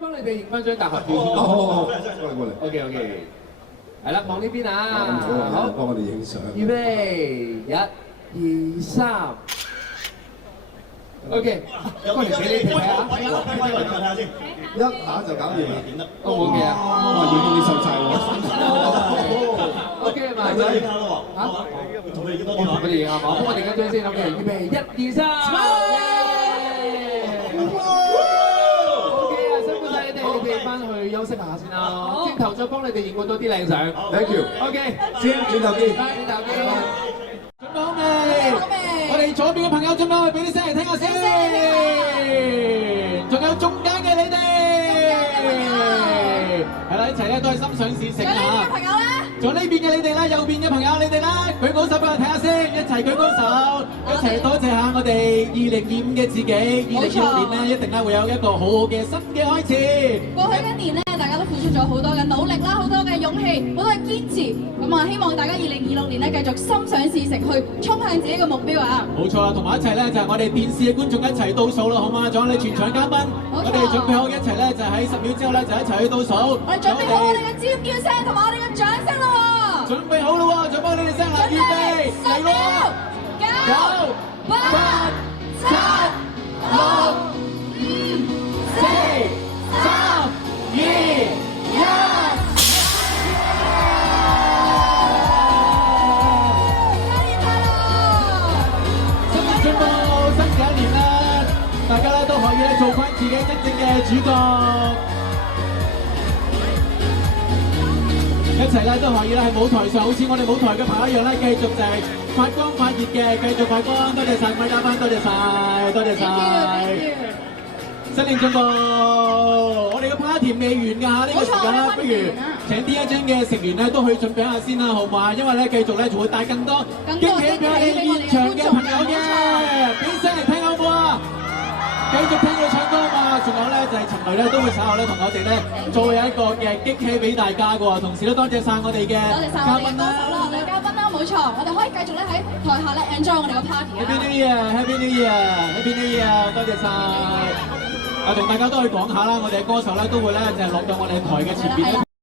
幫你哋影翻張大合照先。好，過嚟過嚟。OK，係啦，望呢邊啊。好，幫我哋影相。預備，1、2、3。OK，過嚟俾你睇下。睇下先，一下就搞掂啦。都冇嘅。哇，影到你手晒喎。 OK 嘛，再影下咯喎。嚇，同佢影多我同佢哋影下嘛，幫我哋緊張先。OK，預備，1、2、3。OK 啊，辛苦晒你哋翻去休息下先啦。轉頭再幫你哋影過多啲靚相。Thank you。 OK，先轉頭見。轉頭見。準備好未？我哋左邊嘅朋友準備好未？俾啲聲嚟聽下先。仲有中間嘅你哋，係啦，一齊咧都係心想事成啊！朋友咧，仲有呢邊嘅你哋啦，右邊嘅朋友你哋啦，舉高手俾我睇下先，一齊舉高手，一齊多謝下我哋2025嘅自己，2026年咧一定咧會有一個好好嘅新嘅開始。過去一年咧，大家都付出咗好多嘅努力啦，好多嘅勇氣，好多嘅堅持。咁啊，希望大家2026年咧繼續心想事成，去衝向自己嘅目標啊！冇錯啦，同埋一齊咧就係我哋電視嘅觀眾一齊倒數啦，好嗎？仲有你全場嘉賓，我哋準備好一齊咧就喺10秒之後咧就一齊去倒數。我哋準備好我哋嘅尖叫聲同埋我哋嘅掌聲啦喎！準備好啦喎，準備好你哋聲啦，預備，嚟喎！9、8、7、6、5、4、3、2、1。進步，新嘅一年啦，大家咧都可以咧做翻自己真正嘅主角，一齊咧都可以咧喺舞台上，好似我哋舞台嘅朋友一樣咧，繼續就係發光發熱嘅，繼續發光。多謝晒各位嘉賓，多謝晒，多謝晒。新年進步！我哋嘅 party 未完㗎嚇，呢個時間啦，不如請 D 一張嘅成員咧都去準備下先啦，好嘛？因為咧繼續咧仲會帶更多驚喜俾我哋現場嘅朋友嘅，俾聲嚟聽好唔好啊？繼續聽佢唱歌嘛，仲有咧就係陳雷咧都會稍後咧同我哋咧再有一個嘅驚喜俾大家嘅喎，同時都多謝晒我哋嘅嘉賓啦，我哋嘉賓啦，冇錯，我哋可以繼續咧喺台下咧 enjoy 我哋個 party 啊 Happy New Year，Happy New Year，Happy New Year，多謝晒。同大家都去講下啦，我哋嘅歌手咧都會咧就係落到我哋台嘅前邊。